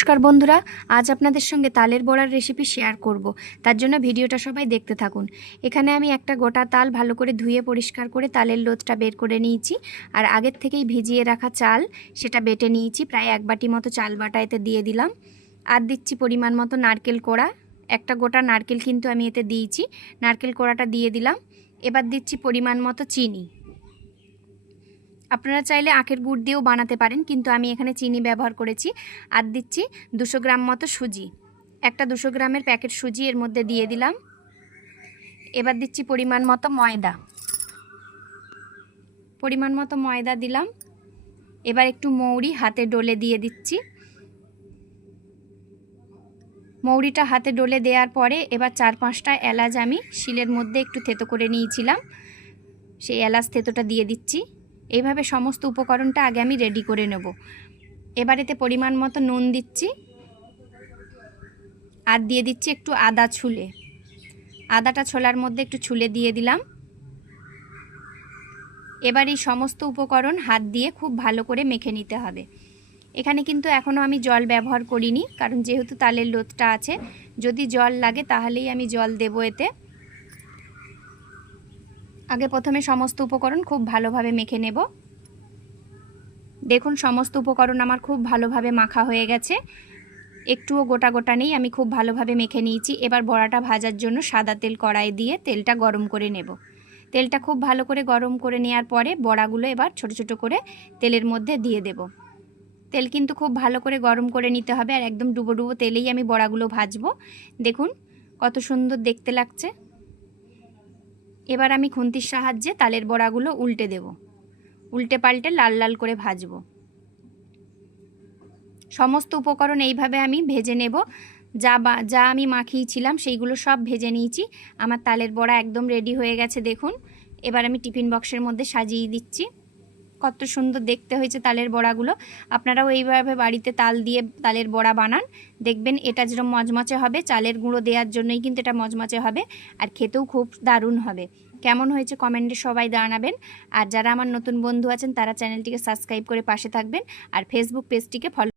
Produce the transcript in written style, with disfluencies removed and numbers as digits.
নমস্কার বন্ধুরা, আজ আপনাদের সঙ্গে তালের বড়ার রেসিপি শেয়ার করব। তার জন্য ভিডিওটা সবাই দেখতে থাকুন। এখানে আমি একটা গোটা তাল ভালো করে ধুয়ে পরিষ্কার করে তালের লোদটা বের করে নিয়েছি। আর আগের থেকেই ভিজিয়ে রাখা চাল সেটা বেটে নিয়েছি। প্রায় 1 বাটি মতো চাল বাটা এতে দিয়ে দিলাম। আর দিচ্ছি পরিমাণ মতো নারকেল কোড়া। একটা গোটা নারকেল কিন্তু আমি এতে দিয়েছি। নারকেল কোড়াটা দিয়ে দিলাম। এবার দিচ্ছি পরিমাণ মতো চিনি। আপনারা চাইলে আখের গুড় দিয়েও বানাতে পারেন, কিন্তু আমি এখানে চিনি ব্যবহার করেছি। আর দিচ্ছি 200 গ্রাম মতো সুজি। একটা 200 গ্রামের প্যাকেট সুজি এর মধ্যে দিয়ে দিলাম। এবার দিচ্ছি পরিমাণ মতো ময়দা দিলাম। এবার একটু মৌরি হাতে ডলে দিয়ে দিচ্ছি। মৌরিটা হাতে ডলে দেওয়ার পরে এবার 4-5টা এলাচ আমি শিলের মধ্যে একটু থেতো করে নিয়েছিলাম, সেই এলাচ থেতোটা দিয়ে দিচ্ছি। এইভাবে সমস্ত উপকরণটা আগে আমি রেডি করে নেব। এবার এতে পরিমাণ মতো নুন দিচ্ছি। আর দিয়ে দিচ্ছি একটু আদা ছুলে। আদাটা ছোলার মধ্যে একটু ছুলে দিয়ে দিলাম। এবার এই সমস্ত উপকরণ হাত দিয়ে খুব ভালো করে মেখে নিতে হবে। এখানে কিন্তু এখনও আমি জল ব্যবহার করিনি, কারণ যেহেতু তালের লোদটা আছে, যদি জল লাগে তাহলেই আমি জল দেব এতে। আগে প্রথমে সমস্ত উপকরণ খুব ভালোভাবে মেখে নেব। দেখুন সমস্ত উপকরণ আমার খুব ভালোভাবে মাখা হয়ে গেছে, একটুও গোটা গোটা নেই, আমি খুব ভালোভাবে মেখে নিয়েছি। এবার বড়াটা ভাজার জন্য সাদা তেল কড়াই দিয়ে তেলটা গরম করে নেব। তেলটা খুব ভালো করে গরম করে নেওয়ার পরে বড়াগুলো এবার ছোট ছোট করে তেলের মধ্যে দিয়ে দেব। তেল কিন্তু খুব ভালো করে গরম করে নিতে হবে, আর একদম ডুবো ডুবো তেলেই আমি বড়াগুলো ভাজবো। দেখুন কত সুন্দর দেখতে লাগছে। এবার আমি খুন্তির সাহায্যে তালের বড়াগুলো উল্টে দেব। উল্টে পাল্টে লাল লাল করে ভাজবো। সমস্ত উপকরণ এইভাবে আমি ভেজে নেব। যা আমি মাখিয়েছিলাম সেইগুলো সব ভেজে নিয়েছি। আমার তালের বড়া একদম রেডি হয়ে গেছে দেখুন। এবার আমি টিফিন বক্সের মধ্যে সাজিয়ে দিচ্ছি। কত সুন্দর দেখতে হয়েছে তালের বড়াগুলো। আপনারাও এইভাবে বাড়িতে তাল দিয়ে তালের বড়া বানান, দেখবেন এটা যেরকম মচমচে হবে, চালের গুঁড়ো দেওয়ার জন্যই কিন্তু এটা মচমচে হবে, আর খেতেও খুব দারুণ হবে। কেমন হয়েছে কমেন্টে সবাই জানাবেন। আর যারা আমার নতুন বন্ধু আছেন তারা চ্যানেলটিকে সাবস্ক্রাইব করে পাশে থাকবেন, আর ফেসবুক পেজটিকে ফলো